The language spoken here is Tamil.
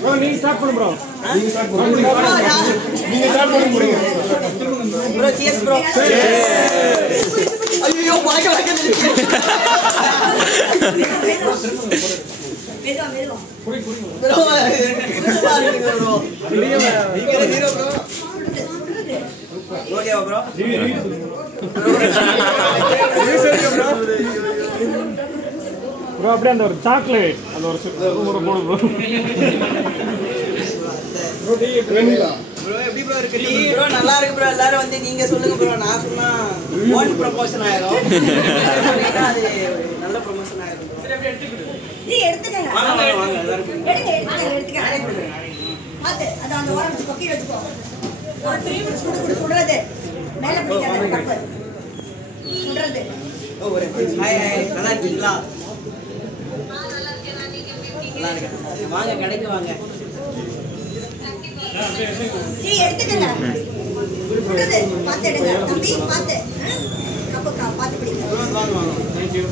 Bro, நீ ஸ்டார்ட் பண்ணு bro. நீங்க ஸ்டார்ட் பண்ணுங்க. Bro, cheers bro. ஐயோ வாங்க வாங்க. மெதுவா மெதுவா. குடி. bro. பாருங்க bro. நீங்க hero bro. Okay bro. bro அப்படியே அந்த ஒரு சாக்லேட் அந்த ஒரு போடு bro. bro டீ வெண்ணிலா. bro எப்படி bro இருக்கு டீ? bro நல்லா இருக்கு bro. எல்லாரும் வந்து நீங்க சொல்லுங்க bro. நான் சொன்னா ஒன் ப்ரமோஷன் ஆயிரும். சொன்னீங்கன்னா அது நல்ல ப்ரமோஷன் ஆயிரும் bro. நீ எடுத்துக்கங்க. வாங்க எல்லாரும் எடுத்துக்க. பாத்து அத அந்த ஓரம் வச்சு கொக்கி வச்சுக்கோ. ஒரு 3 மினிட்ஸ் குடு சுடுறது. மேல பிடிக்காத கப்பு. சுடுறது. ஓ ஒரு ஹாய் நல்லா இருக்கீங்களா? நல்லா இருக்கேன். வாங்க கடைக்கு வாங்க. நீ எடுத்துக்கங்க. சுடுறது. பாத்து எடுங்க. தம்பி பாத்து. கப்பு பாத்து பிடிங்க. வாங்க. Thank you.